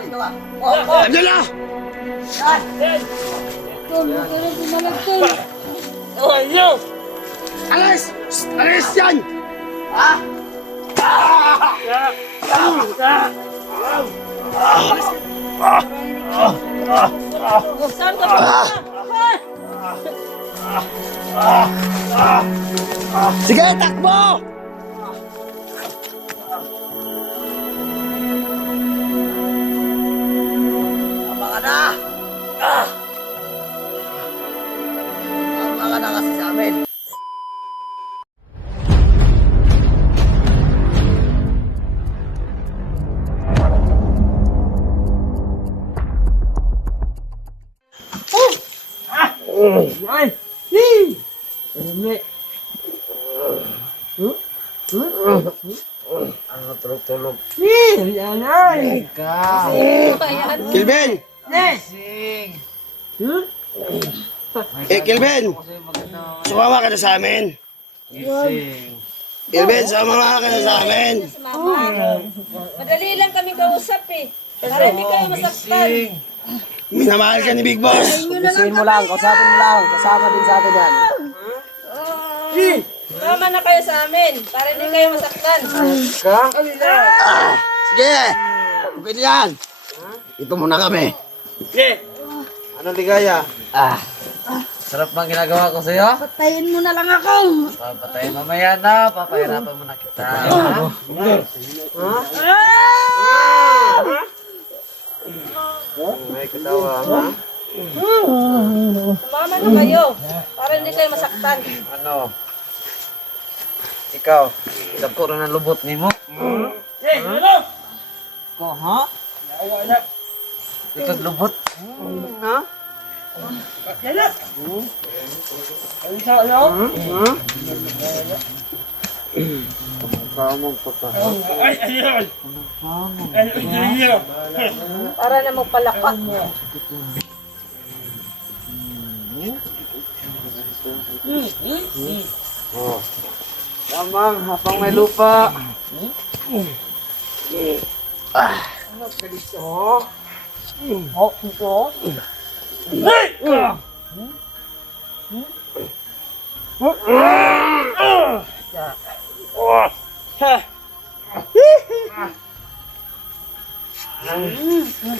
Abdullah! Tol, huwag ka na bumalag, tol. Alis! Alis yan! Saan ka ba? Sige, takbo! Tama ka na! Tama ka na kasi sa amin. Ano tulog-tulog? Ayan. Kilvin! Sing! Kilvin! Sumama ka na sa amin. Sing! Kilvin, sumama ka na sa amin. Madali lang kami kausap eh. Para hindi kayo masaktan. Minamahal ka ni Big Boss. Kusihin mo lang, kausapin mo lang. Kasama din sa atin yan. Tama na kayo sa amin. Para hindi kayo masaktan. Ka? Sige! Okay na yan. Ito muna kami. Ano ligaya? Sarap bang ginagawa ko sa'yo? Patayin mo na lang ako. Papatayin mamaya na, papahirapan mo na kita. May katawa, ha? Tama na kayo. Para hindi kayo masaktan. Ano? Ikaw, dako rin ang lubot ni mo. Ko, ha? Ikaw lubot? Ha? Kamong pata. Para na magpalaka. Oh. Tamang, hapang may lupa.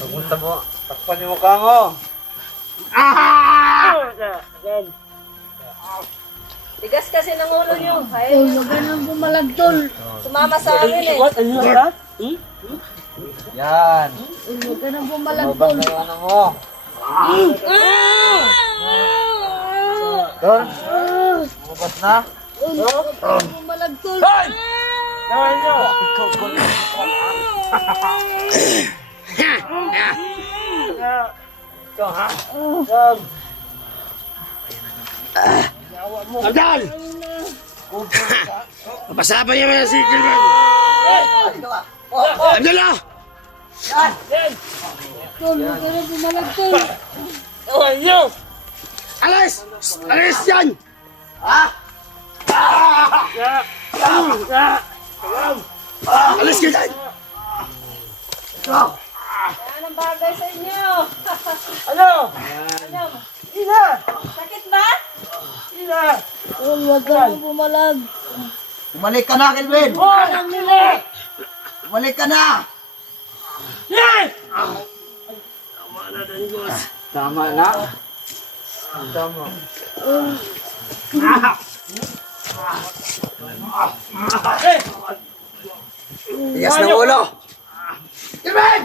Pagpunta mo, takpan yung mukha mo. Tigas kasi ng ulo nyo. Ay, huwag ka nang bumalag, tol. Sumama sa amin eh. Yan. Huwag ka nang bumalag, Mabang na yung ano mo. Tol, lumabas na. Huwag ka nang bumalag, tol. Abdal! Papasapan niya mga si Kilvin. Abdullah! Tol, huwag ka nang bumalag, tol. Alis! Alis yan! Alis ka dyan! Yan ang bagay sa inyo. Ano? Ano? Ina! Sakit ba? Ina! Tol, huwag ka nang bumalag. Bumalik ka na, Kilvin! Bumalik ka na! Tama na. Tama. Tigas ng ulo! Kilvin!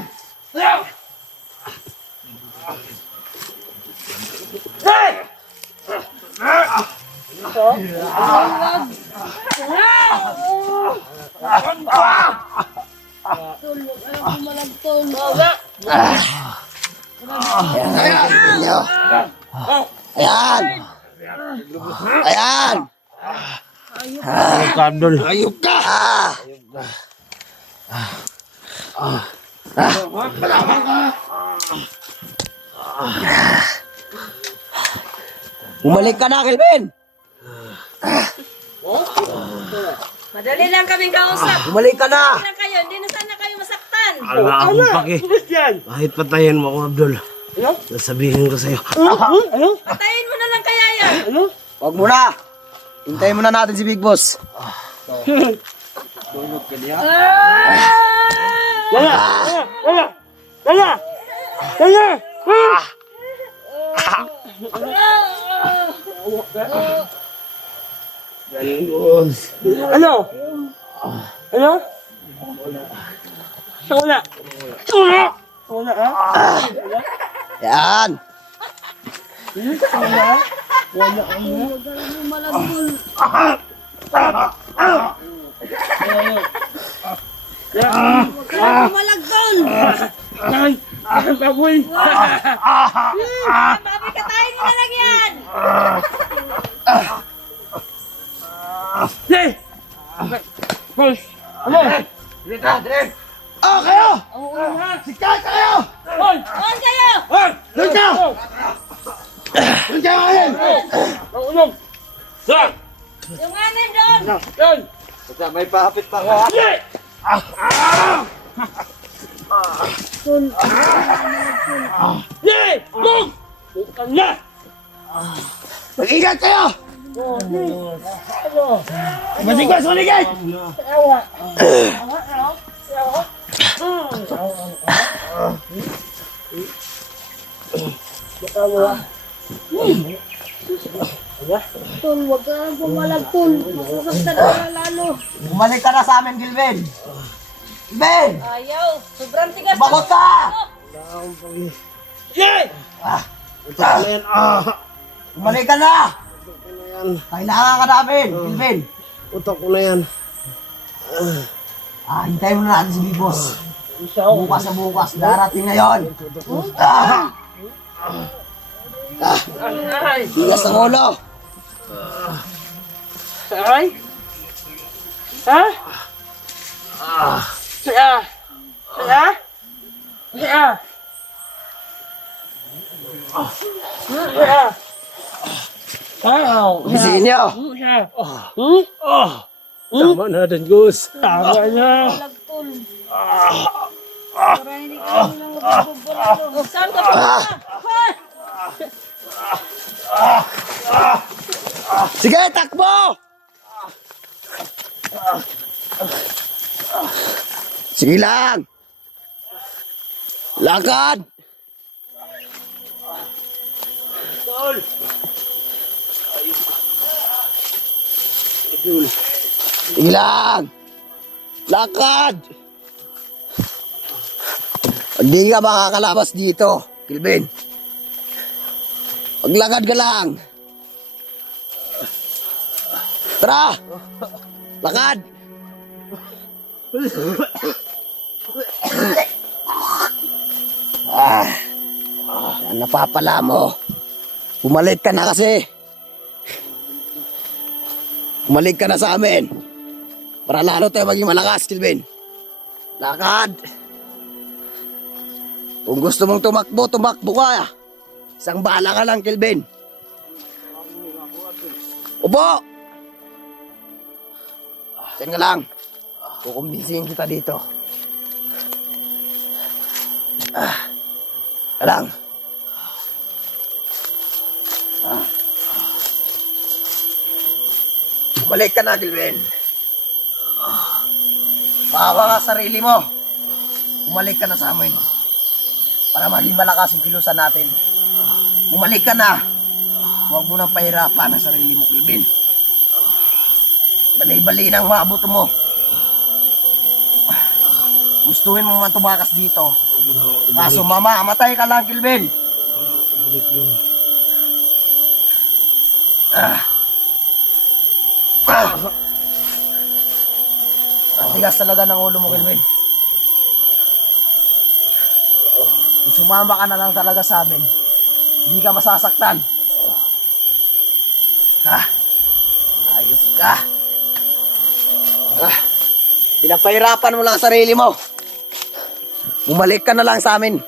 Tol, huwag ka nang bumalag, tol. Ayan! Ayan! Kandol. Ayup ka! Bumalik ka na, Kilvin! Madali lang kaming kausap. Bumalik ka na! Madali lang kayo. Hindi na sana kayo masaktan. Wala akong pake. Kahit patayin mo ako, Abdul. Sasabihin ko sa'yo. Patayin mo na lang kaya yan. Huwag mo na. Hintayin mo na natin si Big Boss. Yan. Malagdol. Baboy, katayin mo na lang yan. Oh, kayo! Sikat kayo! On kayo. Doon kayo! Doon kayo ngayon! Yung anin doon. Basta may pahapit pa ako. Mag-ingat kayo! Masing ko, suligay! Tol, wag ka nang pumalag, Tol. Masasaktan ka na lalo. Bumalik ka na sa amin, Gilben! Gilben! Ayaw. Sobrang tigas. Bakot ka! Bumalik ka na! Kailangan ka namin, Gilben! Utak ko na yan. Hintayin mo na natin si Big Boss. Bukas na bukas, darating ngayon. Bigas ng ulo. Bisiin niyo. Tama na din, Gus. Tama na. Malag, Tol. Para hindi ka nang magbubulalo. Saan ka pa? Sige, takbo! Sige lang. Lakad! Sige lang. Lakad! Hindi ka makakalabas dito, Kilvin. Maglakad ka lang. Tara! Lakad! Yan napapala mo. Bumalik ka na kasi. Bumalik ka na sa amin. Para lalo tayo maging malakas, Kilvin. Lakad! Kung gusto mong tumakbo, tumakbo ka. Isang bala ka lang, Kilvin. Upo! Diyan ka lang. Kukumbinsihin kita dito. Ka lang. Bumalik ka na, Kilvin. Maawa ka sarili mo. Bumalik ka na sa amin. Para maging malakas yung kilusan natin. Bumalik ka na. Huwag mo nang pahirapan ang sarili mo, Kilvin. Balay-balay nang maabot mo. Gustuhin mo man tumakas dito. Kaso mamamatay ka lang, Kilvin. Ang tigas talaga ng ulo mo, Kilvin. Kung sumama ka na lang talaga sa amin, hindi ka masasaktan. Ayos ka. Pinapahirapan mo lang ang sarili mo. Bumalik ka na lang sa amin.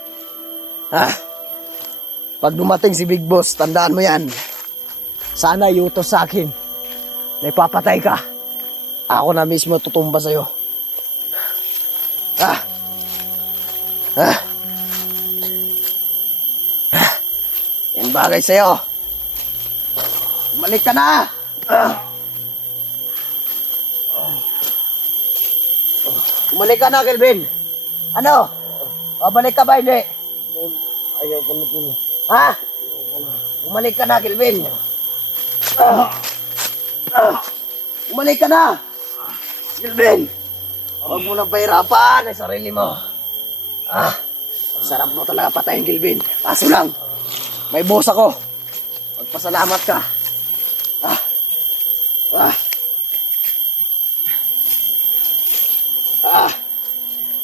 Pag dumating si Big Boss, tandaan mo yan. Sana iutos sa akin na ipapatay ka. Ako na mismo tutumba sa'yo. Ah. Yan bagay sa'yo. Bumalik ka na. Bumalik ka na, Kelvin. Ano? Babalik ka ba, hindi? Ayaw ko na Tol. Ha? Bumalik ka na, Kelvin. Bumalik ka na. Kelvin. Huwag mo nang pahirapan ang sarili mo. Sarap mo talaga patayin, Kelvin. Kaso lang, may boss ako. Magpasalamat ka.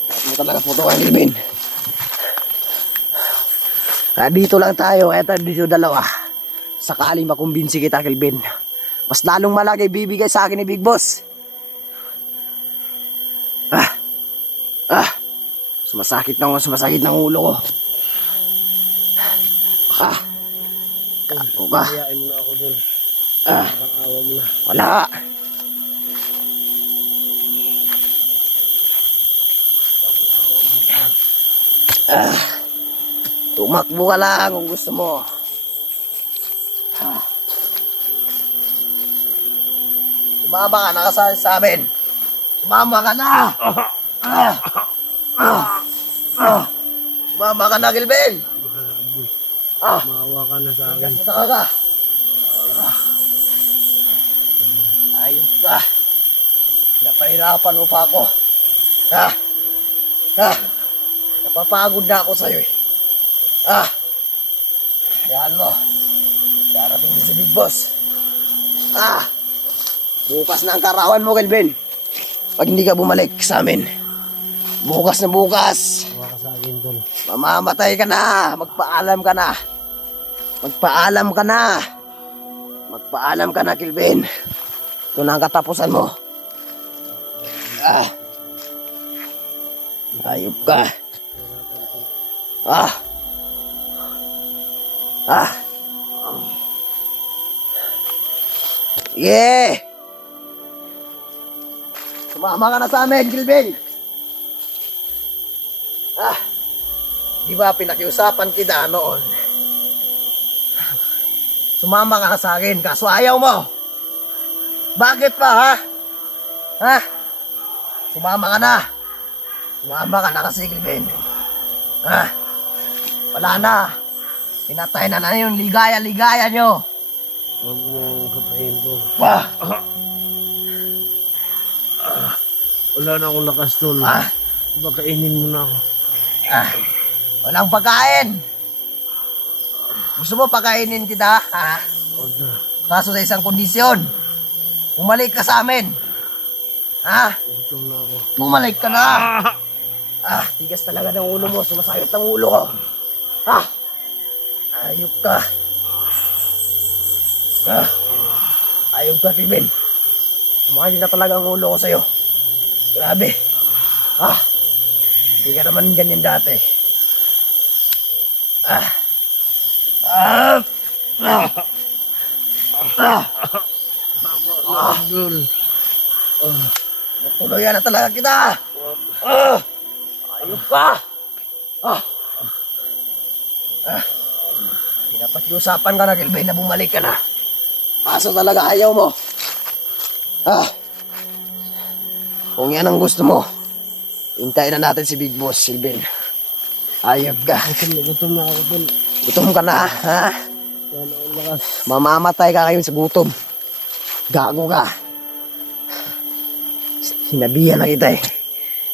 Sarap mo talaga putukan, Kelvin. Dito lang tayo, eto dito dalawa. Sakaling makumbinsi kita, Kelvin. Mas lalong malaki bibigay sa akin ni Big Boss. Sumasakit ng ulo ko. Kako ka. Hayain mo na ako Tol. Parang awa mo na. Wala. Tumakbo ka lang kung gusto mo. Sumama ka, nakasali sa amin. Sumama ka na! Sumama ka na, Kelvin! Maawa ka na sa akin. Gasita ka. Ayos ka. Napahirapan mo pa ako. Napapagod na ako sa'yo eh. Hayaan mo. Darating din si Big Boss. Bukas na ang karawan mo, Kelvin. Pag hindi ka bumalik sa amin. Bukas na bukas. Maawa ka sa akin Tol. Mamamatay ka na. Magpaalam ka na. Magpaalam ka na. Magpaalam ka na, Kelvin. Ito na ang katapusan mo. Ayop ka. Yeah. Sumama ka na sa amin, Kelvin. Di ba pinakiusapan kita noon? Sumama ka na sa akin, kaso ayaw mo. Bakit pa, ha? Sumama ka na. Sumama ka na kasi, Kelvin. Wala na. Pinatay na yung ligaya-ligaya nyo. Huwag mo patayin Tol. Wala na akong lakas Tol. Pakainin mo na ako. Walang pagkain. Gusto mo pakainin kita, ha? Huwag na. Kaso sa isang kondisyon. Bumalik ka sa amin. Gutom na ako. Bumalik ka na. Tigas talaga ng ulo mo. Sumasayot ng ulo ko. Ayok ka. Ayok ka, Kelvin. Sumakit na talaga ang ulo ko sa'yo. Grabe. Hindi ka naman ganyan dati. Tol. Tuluyan na talaga kita. Ayok ka. Pinapakiusapan ka na, Kelvin, na bumalik ka na. Kaso talaga ayaw mo. Kung yan ang gusto mo, hintayin na natin si Big Boss, Kelvin. Ayok ka. Gutom na ako Tol. Gutom ka na, ha? Wala na akong lakas. Mamamatay ka kayo sa gutom. Gago ka. Sinabihan na kita eh.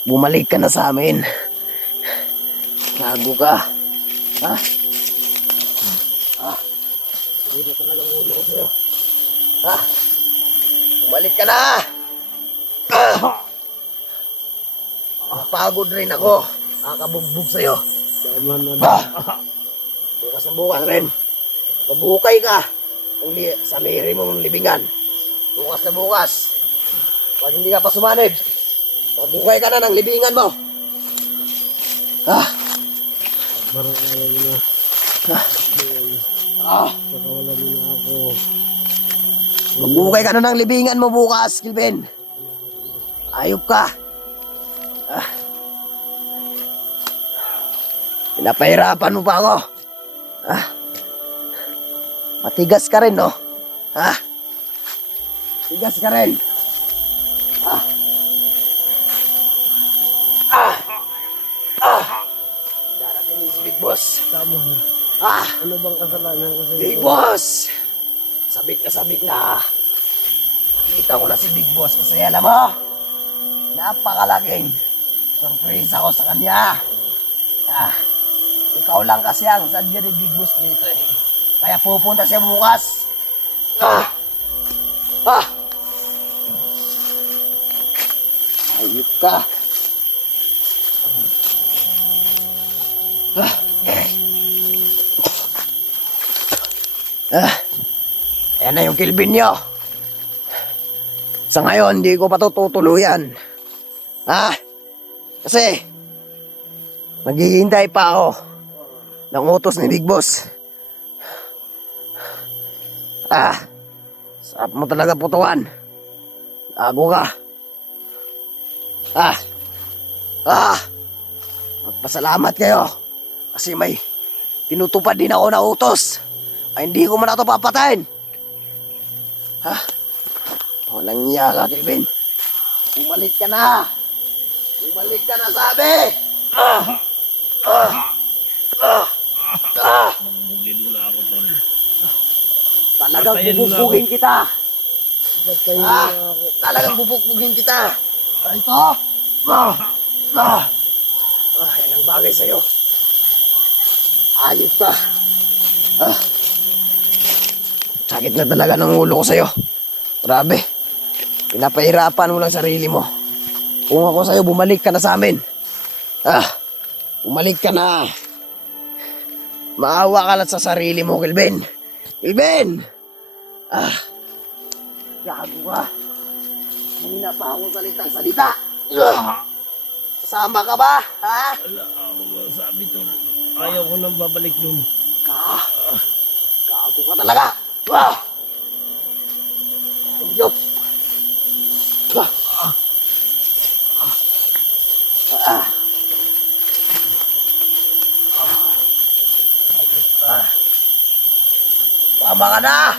Bumalik ka na sa amin. Gago ka. Hindi na talagang ulo ko sa'yo. Bumalik ka na. Napagod rin ako. Nakabugbog sa'yo. Tama na. Bukas na bukas rin. Maghukay ka sa liri mong libingan. Bukas na bukas. Pag hindi ka pa sumanib, maghukay ka na ng libingan mo. Parang ayaw mo na. Pakawalan mo na ako. Maghukay ka na ng libingan mo bukas, Kelvin. Ayop ka. Pinapahirapan mo pa ako. Matigas ka rin, no? Tigas ka rin. Darating din si Big Boss. Tama na. Ano bang kasalanan ko sa iyo? Big Boss! Sabik na. Nakita ko na si Big Boss kasi alam mo, napakalaking surprise ako sa kanya. Ikaw lang kasi ang sadya ni Big Boss dito eh. Kaya pupunta siya bukas. Ayup ka. Ayan na yung kilbin nyo. Sa ngayon, hindi ko pa ito tutuluyan. Kasi, maghihintay pa ako ng utos ni Big Boss. Sarap mo talaga putuan. Gago ka. Magpasalamat kayo. Kasi may tinutupad din ako na utos. Ay hindi ko man ito papatayin. Walang iya ka, Kevin. Bumalik ka na. Bumalik ka na, sabi. Bugin mo na ako, tol. Talagang bubugbugin kita. Patayin mo na ako. Talagang bubugbugin kita. Ito. Yan ang bagay sa'yo. Ayos ka. Sakit na talaga ng ulo ko sa'yo. Grabe. Pinapahirapan mo lang sarili mo. Kung ako sa'yo, bumalik ka na sa amin. Bumalik ka na. Maawa ka lang sa sarili mo, Kelvin. Kelvin! Gago ka. Kanina pa akong salita. Kasama ka ba? Wala ako masabi, tol. Ayaw ko nang babalik dun. Gago ka talaga. Ayop. Mama ka na.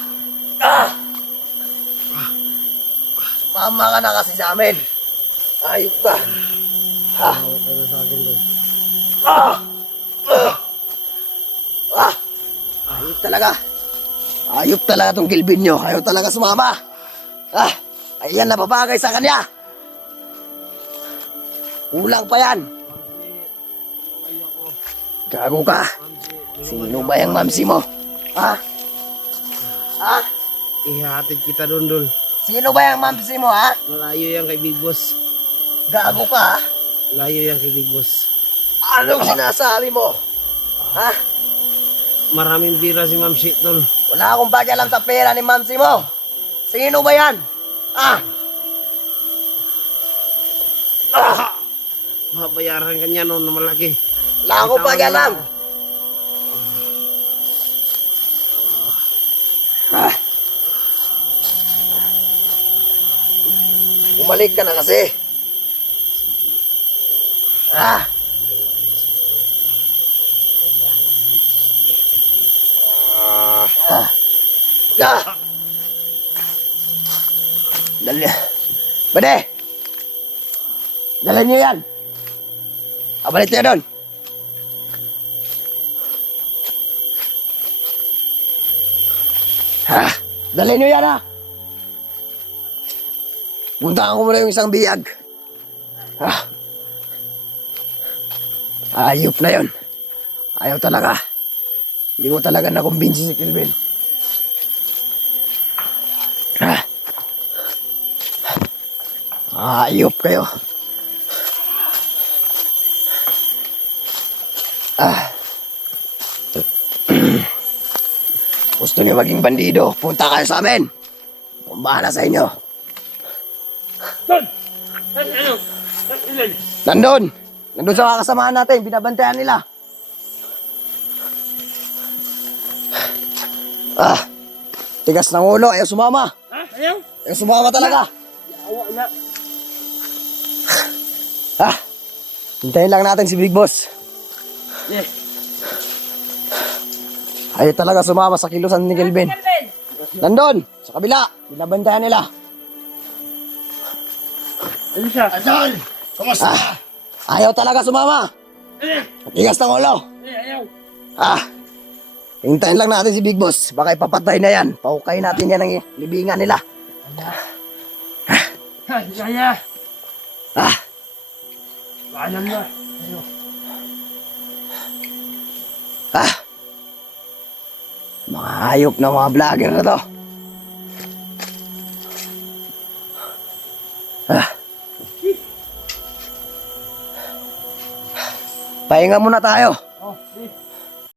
Mama ka na kasi sa amin. Ayop ka. Ayaw ka na sa akin, tol. Ayop talaga. Ayop talaga tong Kelvin nyo. Ayaw talaga sumama. Ayan na babagay sa kanya. Kulang pa yan. Gago ka. Sino ba yung mamsi mo? Ihatid kita dun, dol. Sino ba yung mamsi mo, ha? Malayo yan kay Big Boss. Gago ka, ha? Malayo yan kay Big Boss. Anong sinasabi mo? Maraming bira si Ma'am Shit, tol. Wala akong pakialam sa pera ni mamsi mo. Sino ba yan? Babayaran ka niya noon na malaki. Wala akong pakialam. Umalik ka na kasi. Dali. Bade! Dala niyo yan. Balik niyo doon. Dali niyo yan, ha? Puntahan ko muna yung isang biyag. Ayop na yun. Ayaw talaga. Hindi ko talaga nakumbinsi si Kelvin. Ayop kayo. Gusto niyo maging bandido, punta kayo sa amin. Kung bahala sa inyo. Nandun sa kasamahan natin, binabantayan nila. Tigas ng ulo, ayaw sumama. Ayaw? Ayaw sumama talaga. Awa na. Hintayin lang natin si Big Boss. Yes. Ayaw talaga sumama sa kilusan ni Kelvin. Kelvin! Nandun, sa kabila. Binabantayan nila. Idol! Kumusta? Ayaw talaga sumama. Tigas ng ulo. Hintayin lang natin si Big Boss. Baka ipapatay na yan. Pahukayin natin yan ng libingan nila. Kaya! Ah, Paalam na. mga hayop na mga vlogger na to. Pahinga muna tayo.